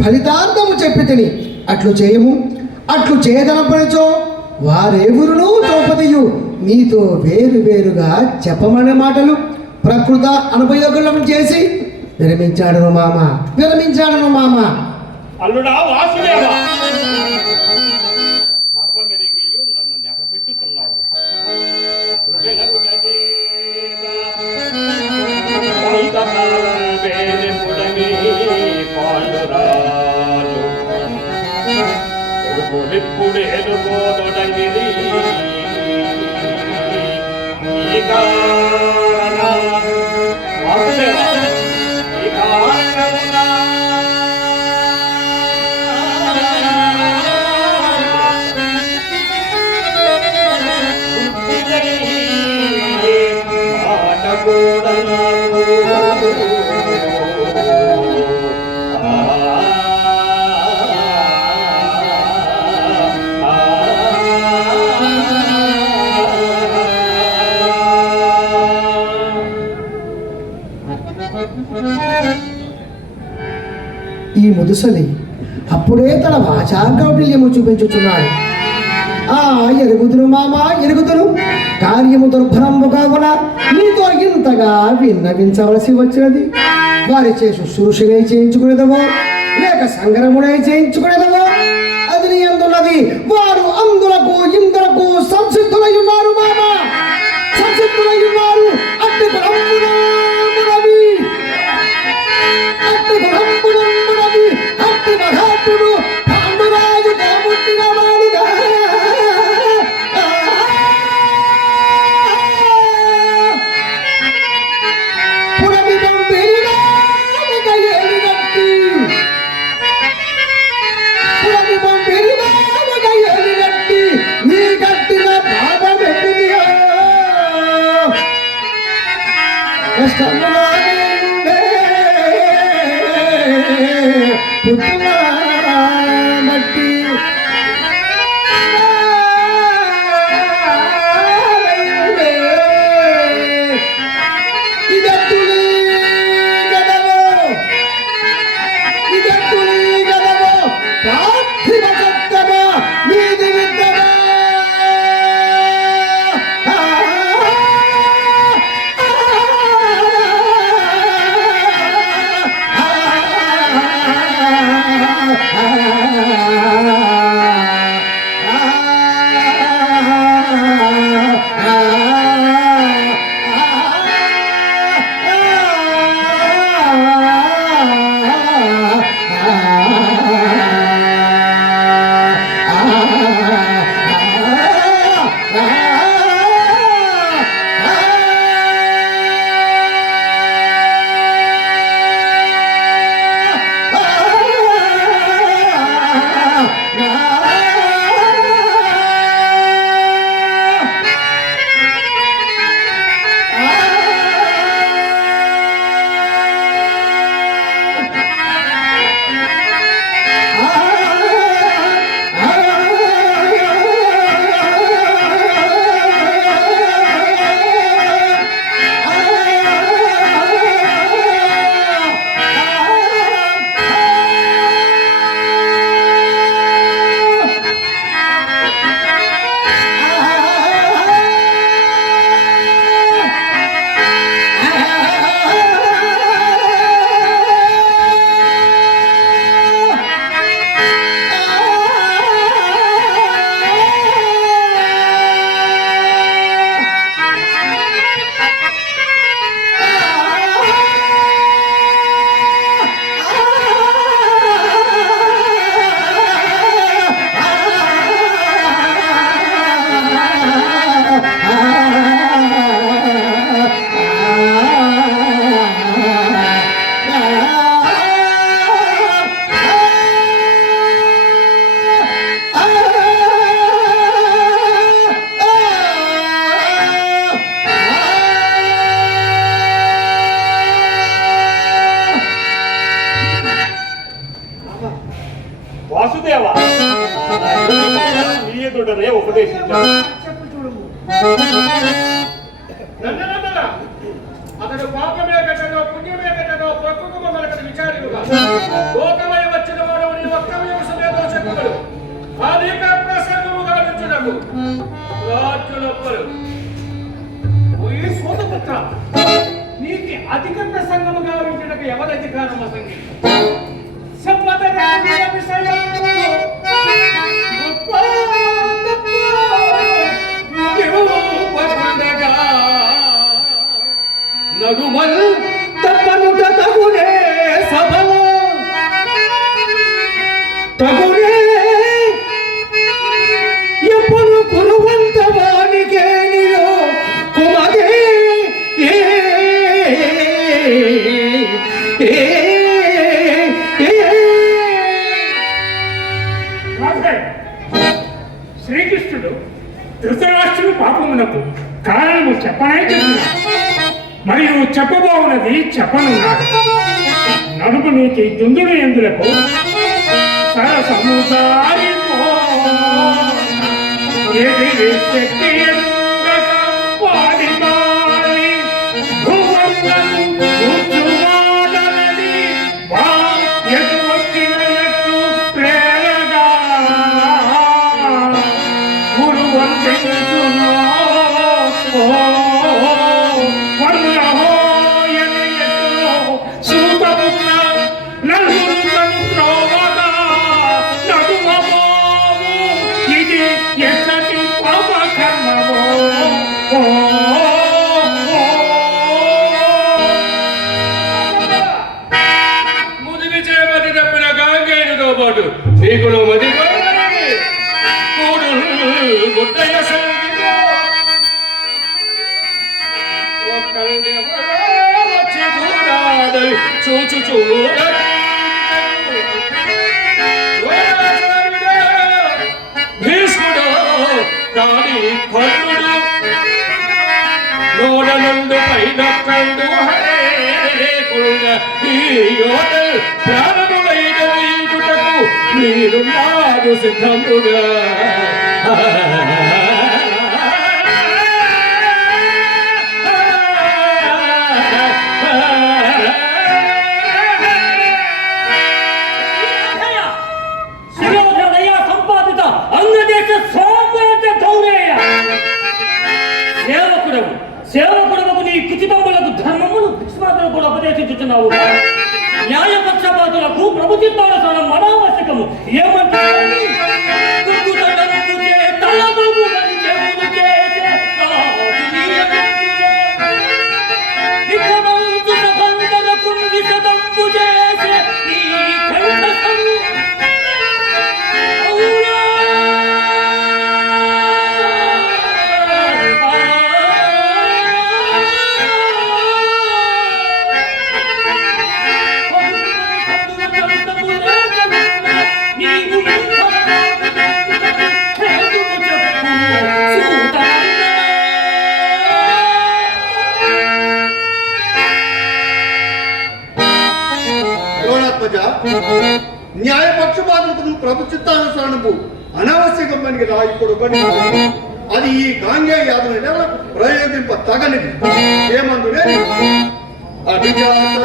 ఫలితార్థము చెప్పి తిని అట్లు చేయము అట్లు చేయదనపరచో వారెవరును ద్రౌపదియు నీతో వేరు వేరుగా చెప్పమనే మాటలు ప్రకృత అనుపయోగం చేసి విరమించాడును మామ విరమించాడును మామ. అల్లుడా వాసుదేవా. కొడుకులిప్పుడేలు గోదొడగిరి ఈ ఈ ముదుసలి అప్పుడే తన వాచాకౌటిల్యము చూపించుచున్నాడు. ఆ ఎరుగుదును మామా ఎరుగుదును కార్యము దుర్భరము కావున నీతో ఇంతగా విన్నవించవలసి వచ్చినది. వారి చే శుశ్రూషగా చేయించుకునేదవో లేక సంగ్రముడై చేయించుకునేదవో అది నీ అందున్నది. వారు అందులకు ఇందులకు సంసిద్ధులై ఉన్నారు. Thank you. అతడు పాపమే కట్టడో పుణ్యమే కట్టడో ప్రకృతి మనకడు విచారుడుగా లోకమై వచ్చిన వాడు నీ ఒక్క విషయమేదో చెప్పగలడు అది ప్రసంగము గావించుటకు. రాజులొక్కరు సోదపుత్ర నీకు అధిక ప్రసంగము గావించుటకు ఎవరి అధికారం అసంగి శ్రీకృష్ణుడు ధృతరాష్ట్రుడు పాపమునకు కారణము చెప్పనే చెప్పిన మరియు చెప్పబోవున్నది చెప్పనున్నాడు. నడుపు నీకు దుందుడు ఎందులకు? సరసముదారిపో. ఎదిరి శక్తి ముదిమి చేపతి తప్పిన పాటు నీకును మది చూచు చూడ భీష్ముడు కాని కర్ణుడు ಯೋಡಲೊಂದು ಪೈದ ಕಂಡು ಕುರುಗ ಈ ಯೋಡಲ್ ಪ್ರಾಣಮುಳೈದು ಈಟುಟಕು ನೀರು ನಾದು ಸಿದ್ಧಮುಗ ఉపదేశించుతున్నావు న్యాయ పక్షపాతులకు ప్రభు చిత్తానుసారం అనావశ్యకము. ఏమంటారు? పక్షపాతకు ప్రభు చిత్తానుసరణకు అనావశ్యకమని రా ఇప్పుడు అది ఈ గాంగే యాదన ప్రయోగింప తగనిది ఏమందునే అభిజాత